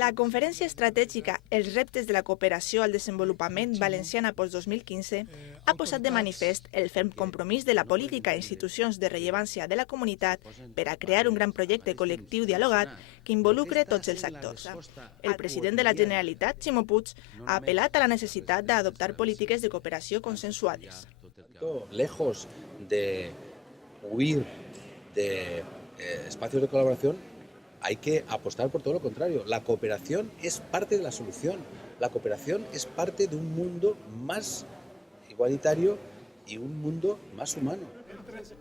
La Conferència Estratègica Els reptes de la cooperació al desenvolupament valenciana post-2015 ha posat de manifest el ferm compromís de la política i institucions de rellevància de la comunitat per a crear un gran projecte col·lectiu dialogat que involucre tots els actors. El president de la Generalitat, Ximo Puig, ha apel·lat a la necessitat d'adoptar polítiques de cooperació consensuades. Lejos de huir de espacios de colaboración, hay que apostar por todo lo contrario. La cooperación es parte de la solución. La cooperación es parte de un mundo más igualitario y un mundo más humano.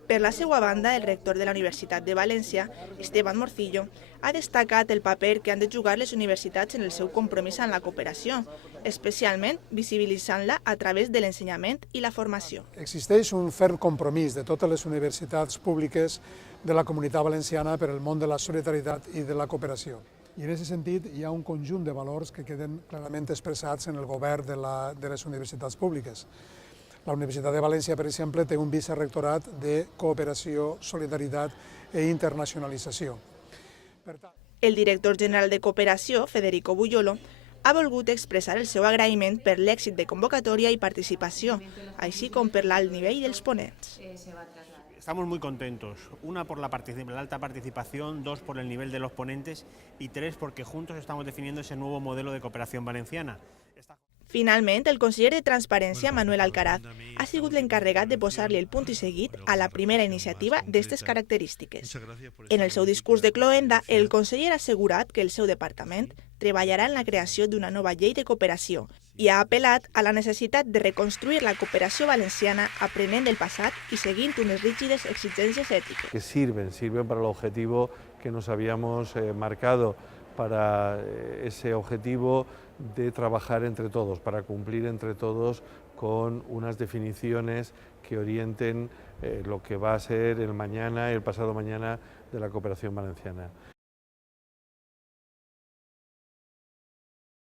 Per la seva banda, el rector de la Universitat de València, Esteban Morcillo, ha destacat el paper que han de jugar les universitats en el seu compromís amb la cooperació, especialment visibilitzant-la a través de l'ensenyament i la formació. Existeix un ferm compromís de totes les universitats públiques de la Comunitat Valenciana per al món de la solidaritat i de la cooperació. I en aquest sentit hi ha un conjunt de valors que queden clarament expressats en el govern de les universitats públiques. La Universitat de València, per exemple, té un vicerrectorat de cooperació, solidaritat i internacionalització. El director general de Cooperació, Federico Buyolo, ha volgut expressar el seu agraïment per l'èxit de convocatòria i participació, així com per l'alt nivell dels ponents. Estamos muy contentos, una por la alta participación, dos por el nivel de los ponentes y tres porque juntos estamos definiendo ese nuevo modelo de cooperación valenciana. Finalment, el conseller de Transparència, Manuel Alcaraz, ha sigut l'encarregat de posar-li el punt i seguit a la primera iniciativa d'aquestes característiques. En el seu discurs de cloenda, el conseller ha assegurat que el seu departament treballarà en la creació d'una nova llei de cooperació i ha apel·lat a la necessitat de reconstruir la cooperació valenciana aprenent del passat i seguint unes rígides exigències ètiques. Que sirven para el objetivo que nos habíamos marcado, para ese objetivo de trabajar entre todos, para cumplir entre todos con unas definiciones que orienten lo que va a ser el pasado mañana de la cooperación valenciana.